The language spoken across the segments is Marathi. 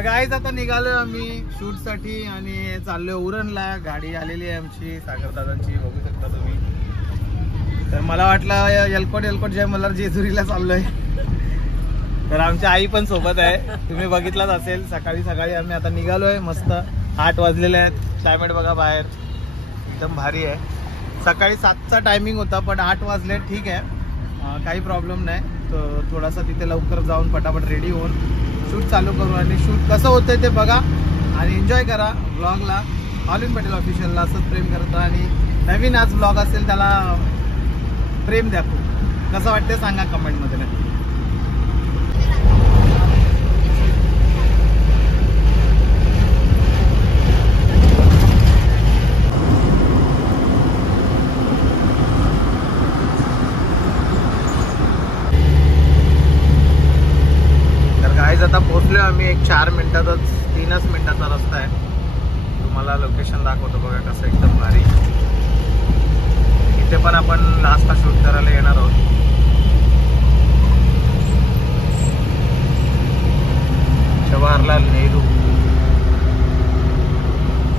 तर गाईज आता निघालो आम्ही शूट साठी आणि चाललोय उरणला. गाडी आलेली आहे आमची सागर दादांची, बघू शकता तुम्ही. तर मला वाटलं एलकोट जय मल्हार जेजुरीला चाललोय. तर आमची आई पण सोबत आहे, तुम्ही बघितलाच असेल. सकाळी आम्ही आता निघालोय. मस्त 8 वाजलेले आहेत. क्लायमेट बघा बाहेर एकदम भारी आहे. सकाळी 7चा टायमिंग होता पण 8 वाजले. ठीक आहे, काही प्रॉब्लेम नाही. तर थोडासा तिथे लवकर जाऊन पटापट रेडी होऊन शूट चालू करू आणि शूट कसं होतंय ते बघा आणि एन्जॉय करा. ब्लॉगला ऑलिन पटेल ऑफिशियलला असंच प्रेम करता आणि नवीन आज ब्लॉग असेल त्याला प्रेम द्या. कसं वाटतंय सांगा कमेंटमध्ये नक्की. आता पोहोचलोय आम्ही. एक 4 मिनिटातच, 3च मिनिटाचा रस्ता आहे. तुम्हाला लोकेशन दाखवतो बघा कसं एकदम भारी. इथे पण आपण लास्टला शूट करायला येणार आहोत. जवाहरलाल नेहरू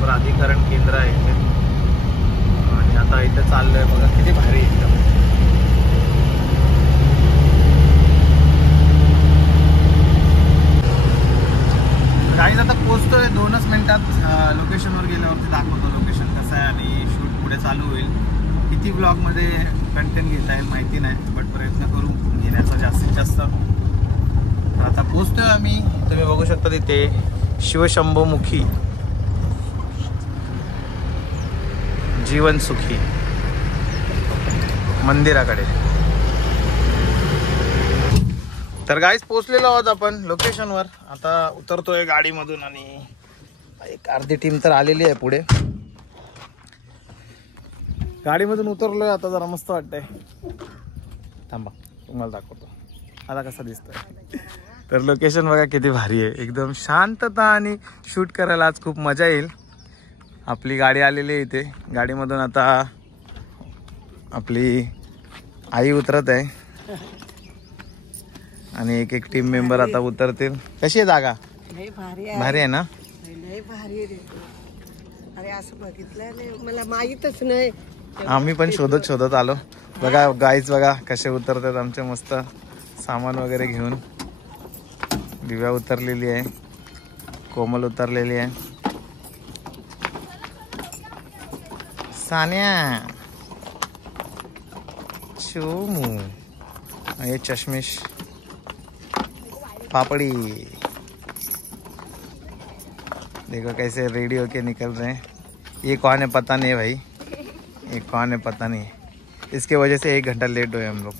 प्राधिकरण केंद्र आहे इथे आणि आता इथे चाललोय बघा किती भारी एकदम. गाईज आता पोहोचतोय 2च मिनिटात. लोकेशनवर गेल्यावरती दाखवतो लोकेशन कसं आहे आणि शूट पुढे चालू होईल. किती ब्लॉगमध्ये कंटेंट घेता येईल माहिती नाही, बट प्रयत्न करू घेण्याचा जास्तीत जास्त. आता पोहोचतोय आम्ही. तुम्ही बघू शकता तिथे शिवशंभोमुखी जीवन सुखी मंदिराकडे. तर गाईज पोहोचलेलो आहोत आपण लोकेशनवर. आता उतरतोय गाडीमधून आणि एक अर्धी टीम तर आलेली आहे पुढे. गाडीमधून उतरलोय आता. जरा मस्त वाटतंय. थांबा तुम्हाला दाखवतो आता कसं दिसतंय. तर लोकेशन बघा किती भारी आहे. एकदम शांतता आणि शूट करायला आज खूप मजा येईल. आपली गाडी आलेली आहे इथे. गाडीमधून आता आपली आई उतरत आहे आणि एक टीम मेंबर आता उतरतील. कशी आहे जागा? भारी आहे ना? अरे असं बघितलं मला माहीतच नाही. आम्ही पण शोधत आलो. बघा गाईज बघा कसे उतरतात आमचे मस्त सामान वगैरे घेऊन. दिव्या उतरलेली आहे, कोमल उतरलेली आहे, सानिया, शोमू, ये चश्मिश, पापड़ी. देखो कैसे रेडी होके निकल रहे हैं. ये कौन है पता नहीं भाई, ये कौन है पता नहीं. इसके वजह से 1 घंटा लेट हुए हम लोग.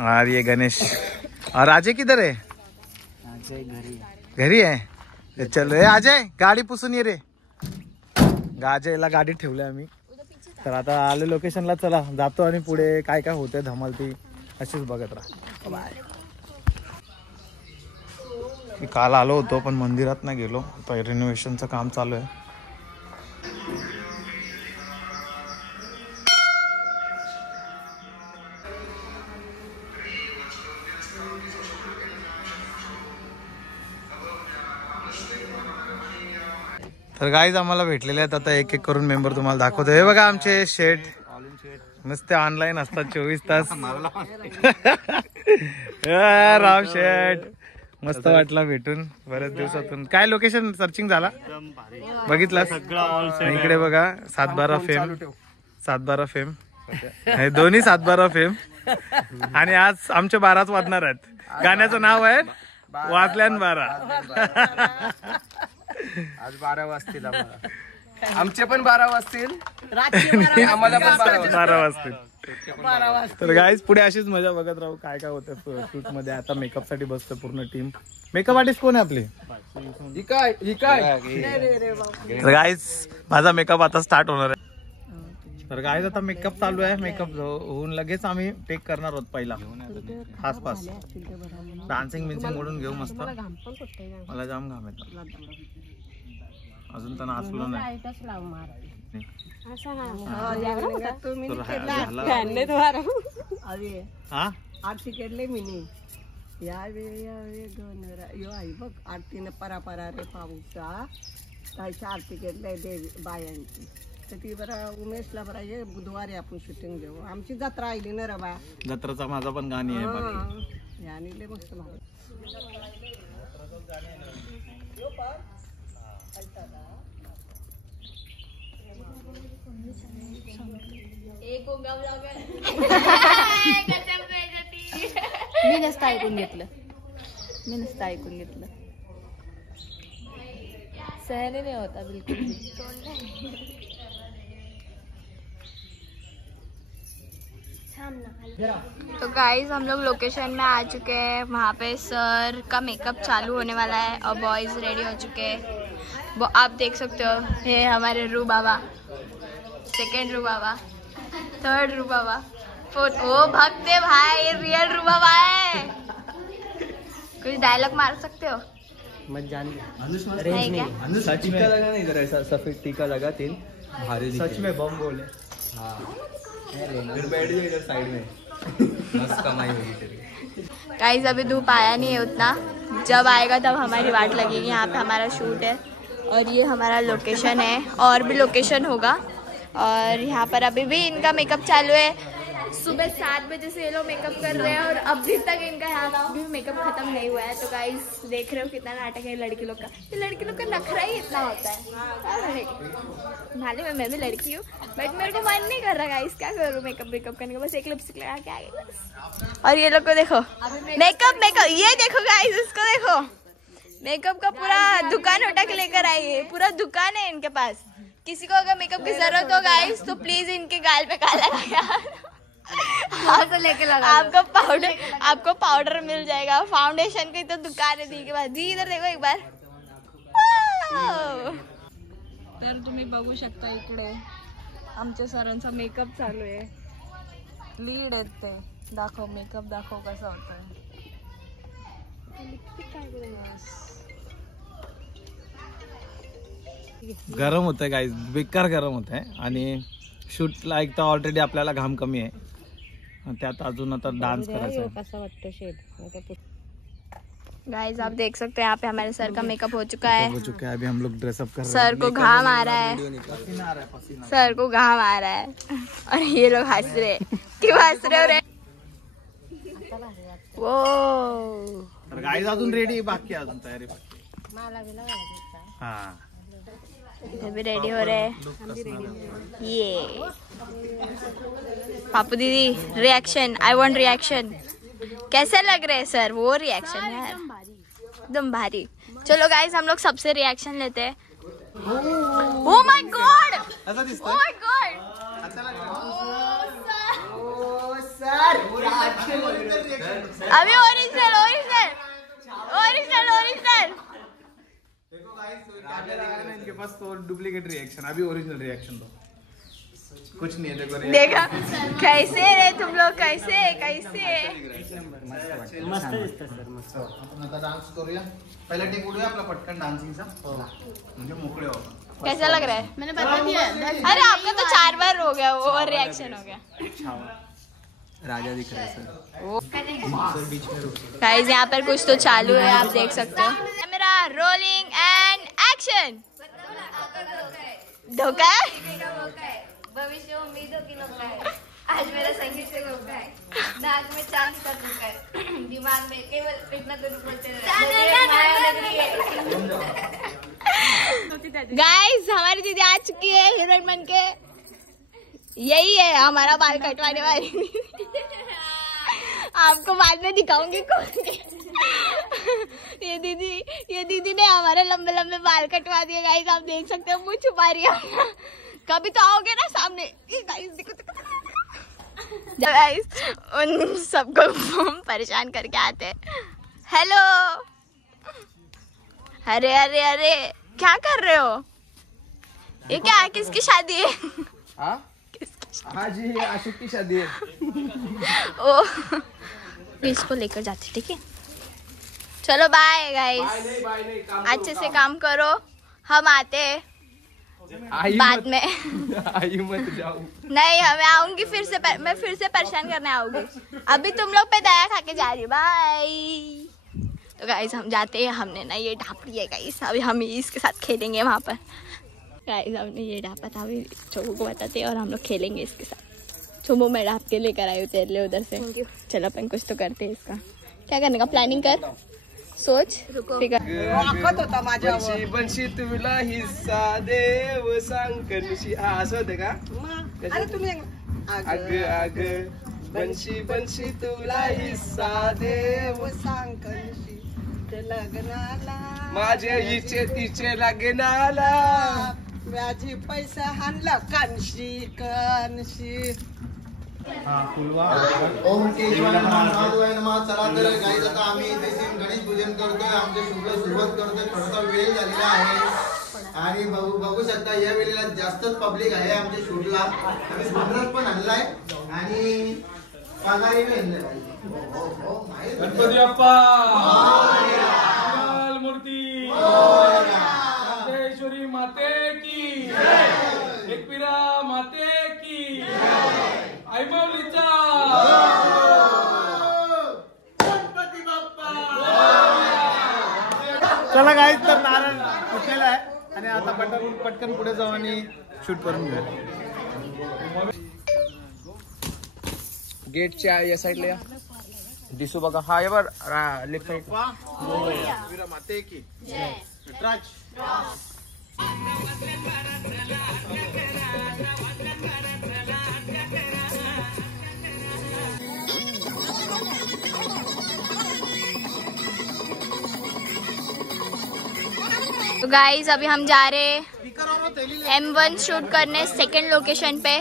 और ये गणेश. और अजय किधर है? घरी है. चल रे अजय, गाडी पुसून ये रे. अजयला गाडी ठेवली आम्ही. तर आता आले लोकेशनला. चला जातो आणि पुढे काय काय होते धमाल ती अशीच बघत राहा. बाय. काल आलो होतो पण मंदिरात नाही गेलो. आता रिनोव्हेशनचं काम चालू आहे. तर गाईज आम्हाला भेटलेले आहेत आता. एक करून मेंबर तुम्हाला दाखवतो. हे बघा आमचे शेट नुसते ऑनलाईन असतात 24 तास. राव शेट, मस्त वाटला भेटून बऱ्याच दिवसातून. काय लोकेशन सर्चिंग झाला बघितला इकडे बघा. 7/12 फेम दोन्ही 7/12 फेम. आणि आज आमचे 12च वाजणार आहेत. गाण्याचं नाव आहे वाजल्यान 12. आज 12 वाजतील. आमचे पण 12 वाजतील. आम्हाला पण 12 वाजतील. तर गाईज पुढे अशीच मजा बघत राहू काय काय होतं शूट मध्ये. आता मेकअप साठी बसतो पूर्ण टीम. मेकअप आर्टिस्ट कोण आहे आपली? तर गाईज माझा मेकअप आता स्टार्ट होणार आहे. तर गाईज आता मेकअप चालू आहे. मेकअप होऊन लगेच आम्ही टेक करणार आहोत. पहिला आसपास डान्सिंग बिन्सिंग मोडून घेऊ मस्त. मला जाम घाम येतो अजून तर नाचलो नाही. यावे दोन यो आई बघ आरतीनं परापरा रे पाऊसा कायची आरती घेतलंय देवी बायांची तर ती बरं उमेशला बरं ये बुधवारी आपण शूटिंग घेऊ आमची जत्रा आली ना रे बा जत्राचा माझा पण गाणी आहे बाकी. आणि लय मस्त भाऊ मी नसतं ऐकून घेतलं सहने नहीं होता बिल्कुल भी. तो गाइस हम लोग लोकेशन में आ चुके हैं. वहाँ पे सर का मेकअप चालू होने वाला है और बॉयज रेडी हो चुके हैं. वो आप देख सकते हो ये हमारे रू बाबा, सेकेंड रू बाबा, थर्ड रू बाबा, फोर्थ. ओ भक्ते भाई रियल रू बाबा है. कुछ डायलॉग मार सकते हो? मत जान नहीं क्या? टीका लगा ना इधर ऐसा सफेद टीका लगा तीन भारी सच में बम बोले. हाँ फिर बैठ जाओ इधर साइड में मस्त कमाई होगी तेरी. गाइस अभी धूप आया नहीं है उतना, जब आएगा तब हमारी वाट लगेगी. यहाँ पे हमारा शूट है और ये हमारा लोकेशन है. और भी लोकेशन होगा. और यहाँ पर अभी भी इनका मेकअप चालू है. सुबह 7 बजे से ये लोग मेकअप कर रहे हैं और अभी तक इनका यहाँ भी मेकअप खत्म नहीं हुआ है. तो गाइस देख रहे हो कितना नाटक है लड़की लोग का. ये लड़की लोग का नखरा ही इतना होता है. मालूम है मैं भी लड़की हूँ बट मेरे को मन नहीं कर रहा गाइस. क्या करूँ मेकअप करने का, बस एक लिपस्टिक लगा के आ गई. और ये लोग को देखो मेकअप ये देखो गाइस, इसको देखो मेकअप का पूरा दुकान उठा के लेकर आई है. पूरा दुकान है इनके पास. किसी को अगर मेकअप की जरूरत हो गाइस तो प्लीज इनके गाल पे काला लगा तो लेके लगा. आपको पाउडर मिल जाएगा. फाउंडेशन की तो दुकान है दी के बाद. जी इधर देखो एक बार. तर तुम्ही बघू शकता इकडे आमच्या सरांचा मेकअप चालू आहे. लीड आहेत ते. दाखव मेकअप दाखव कसा होतोय. गरम होत आहे गाईज, बेकार गरम होत आहे. आणि शूटला एक तर ऑलरेडी आपल्याला घाम कमी आहे, त्यात अजून आता डान्स करायचा है. गाइस आप देख सकते हैं यहाँ पे हमारे सर का मेकअप हो चुका है. अभी हम लोग ड्रेसअप कर रहे हैं. सर को घाम आ रहा है. सर को घाम आ रहा है और ये लोग हंस रहे. क्यों हंस रहे हो रे? वो गाईज अजून रेडी बाकी, अजून तयारी बाकी. हाँ अभी रेडी हो रहे हैं. ये पापू दीदी रिएक्शन, आई वांट रिएक्शन. कैसे लग रहे हैं सर? वो रिएक्शन यार एकदम भारी. चलो गाइस हम लोग सबसे रिएक्शन लेते हैं. Oh my God, oh my God. अभी ओरिजिनल ओरिजिनल ओरिजिनल ओरिजिनल. देखो गाइस इनके पास तो डुप्लीकेट रिएक्शन, अभी ओरिजिनल रिएक्शन दो. कुछ नहीं है. देखा कैसे रे तुम लोग, कैसे कैसे मस्त दिसतं सर. मस्त. आपण आता डान्स करूया. पहिला टेक उडूया आपला पटकन डान्सिंगचा, म्हणजे मोकळे हो. कैसा लग रहा है? मैंने बता दिया. अरे आपका तो 4 बार हो गया वो और रिएक्शन हो गया. राजा दिख रहा है सर. गाइस यहाँ पर कुछ तो चालू है, आप देख सकते हो. Camera rolling end action. धोखा है, भविष्य उम्मीदों की धोखा है. आज मेरा संगीत से धोखा है. नाक में चांद का धोखा है. दिमाग में केवल इतना तो बोलते रहे. गाइस हमारी दीदी आ चुकी है हीरोइन बन के. यही है हमारा बाल कटवाने वाली. आपको बाद में दिखाऊंगी कौन. ये दीदी ने हमारे लंबे लंबे बाल कटवा दिए गाइस. आप देख सकते हो मुंह छुपा रही है. कभी तो आओगे ना सामने. गाइस देखो गाइस उन सबको परेशान करके आते हैं. हेलो. अरे अरे अरे क्या कर रहे हो? ये क्या किसकी शादी है? हाँ जी आशिक की शादी है. ओ इसको लेकर जाते. ठीक है चलो बाय गाइस. अच्छे से काम करो. हम आते हैं बाद में। आई मत जाओ। नहीं मैं आऊंगी फिर से मैं फिर से परेशान करने आऊंगी। अभी तुम लोग पे दया खा के जा रही हूँ। बाय। तो गाइस हम जाते हैं। हमने ना ये ढाप लिया गाइस, अभी हम इसके साथ खेलेंगे वहाँ पर। गाइस हमने ये ढापा था, अभी चोमू को बताते हैं और हम लोग खेलेंगे इसके साथ। चोमू मैं ढाप के लेकर आई हूँ तेरे लिए उधर से। चलो अपन कुछ तो करते हैं। इसका क्या करने का प्लानिंग कर, सोच होता माझ्या बनशी बनशी तुला हिस्सा देव सांग कणशी. असं होतं का? अरे तुम्ही अग अग बनशी बनशी तुला हिस्सा देव सांग कणशी ते लग्नाला माझ्या हिचे तिचे लग्नाला व्याजी पैसा हाणला कणशी कणशी. ओम केशवाय नमः महादेवाय नमः. चला तर गाईज आता आम्ही इथे गणेश पूजन करतोय. आमच्या शुभला सुरुवात करतोय. थोडासा वेळ झालेला आहे आणि बघू शकता या वेळेला जास्तच पब्लिक आहे आमच्या शूटला. आम्ही सुंदरच पण आणलाय आणि पागारी बी आणलाय. गणपती बाप्पा मंगल मूर्ती सिद्धेश्वरी माते की एकविरा माते की आई माऊलीचा गणपती बाप्पा. चला गाईज तर नारळ उठलेला आहे आणि आता पटकन पुढे जाऊ आणि शूट करून घेऊ. गेटच्या या साईडला या दिसू बघा. हा ये बर लेफ्ट साईड. माते की नटराज. तो गाइस अभी हम जा रहे M1 शूट करने सेकंड लोकेशन पे।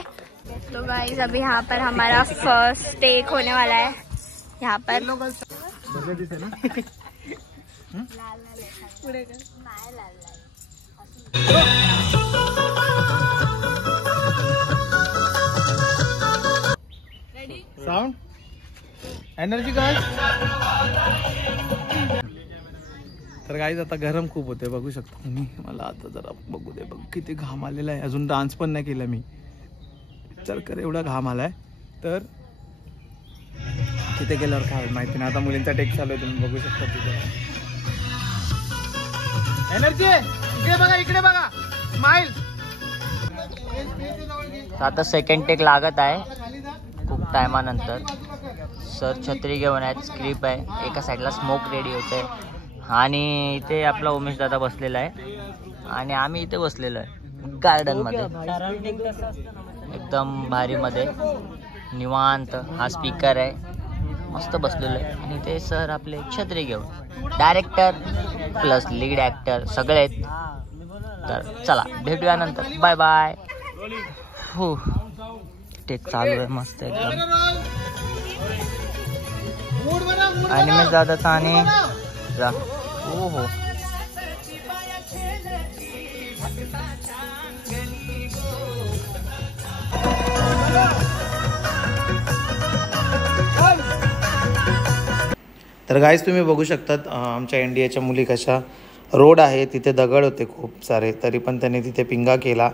तो गाइस अभी यहाँ पर हमारा फर्स्ट टेक होने वाला है। यहाँ पर साउंड एनर्जी गाइस. तर गाईज आता गरम खूप होते बघू शकता तुम्ही. मला आता जरा बघू दे. बघ किती घाम आलेला आहे. अजून डान्स पण नाही केला मी. चल कर एवढा घाम आलाय तर तिथे गेल्यावर काय माहिती नाही. आता मुलींचा टेक चालू आहे तुम्ही बघू शकता तिथे. एनर्जी इकडे बघा, इकडे बघा. स्माइल. आता सेकंड टेक लागत आहे खूप टायमानंतर. सर छत्री घेऊन आहेत. स्क्रिप्ट आहे. एका साईडला स्मोक रेडी होते आणि इथे आपला उमेश दादा बसलेला आहे आणि आम्ही इथे बसलेलो आहे गार्डन मध्ये एकदम भारी मध्ये निवांत. हा स्पीकर आहे. मस्त बसलेलो आहे आणि ते सर आपले छत्री घेऊन डायरेक्टर प्लस लीड ॲक्टर सगळे आहेत. तर चला भेटूया नंतर. Bye bye. हो टेक चालू आहे मस्त एकदम. आणि मी दादाचा आणि हो हो तर गाईज तुम्ही बघू शकतात आमच्या इंडियाच्या मुली कशा. रोड आहे तिथे दगड होते खूप सारे तरी पण त्यांनी तिथे पिंगा केला.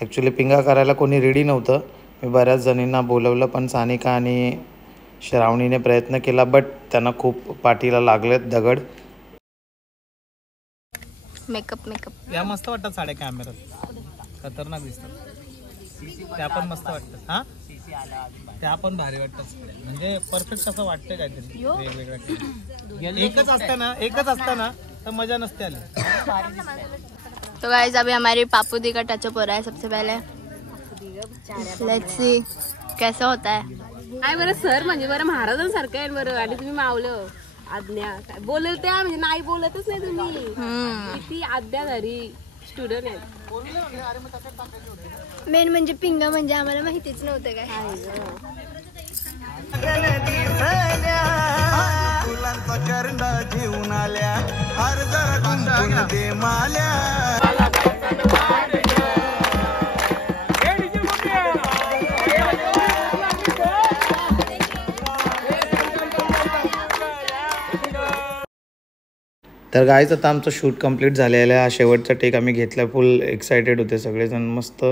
ॲक्च्युली पिंगा करायला कोणी रेडी नव्हतं. मी बऱ्याच जणींना बोलवलं पण सानिका आणि श्रावणीने प्रयत्न केला बट त्यांना खूप पाठीला लागलेत दगड. मेकअप या मस्त वाटतात साड्या कॅमेऱ्यात. खतरनाक दिसतात त्या पण मस्त वाटतात. हा त्या पण भारी वाटतात. म्हणजे परफेक्ट असं वाटतं काहीतरी वेगवेगळ्या. एकच असताना तर मजा नसते आली. तो गाइस अभी हमारी पापू दी का टचअप हो रहा है. सबसे पहले लेट्स सी कैसा होता है. काय बरं सर म्हणजे बरं महाराजांसारखं आहे बरं. आणि तुम्ही मावलं आज्ञा काय बोलत त्या म्हणजे नाही बोलतच नाही तुम्ही. किती आज्ञाधारी स्टुडंट आहेत. मेन म्हणजे पिंगा म्हणजे आम्हाला माहितीच नव्हतं काय. तर गाईच आता आमचं शूट कंप्लीट झालेलं आहे. शेवटचा टेक आम्ही घेतला. फुल एक्सायटेड होते सगळेजण. मस्त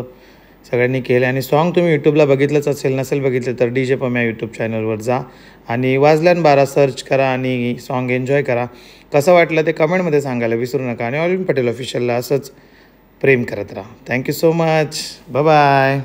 सगळ्यांनी केलं. आणि सॉन्ग तुम्ही यूट्यूबला बघितलंच असेल, नसेल बघितलं तर DJ पम्या यूट्यूब चॅनलवर जा आणि वाजल्यान 12 सर्च करा आणि सॉन्ग एन्जॉय करा. कसं वाटलं ते कमेंटमध्ये सांगायला विसरू नका. आणि ऑलिन पटेल ऑफिशियलला असंच प्रेम करत राहा. Thank you so much. Bye bye.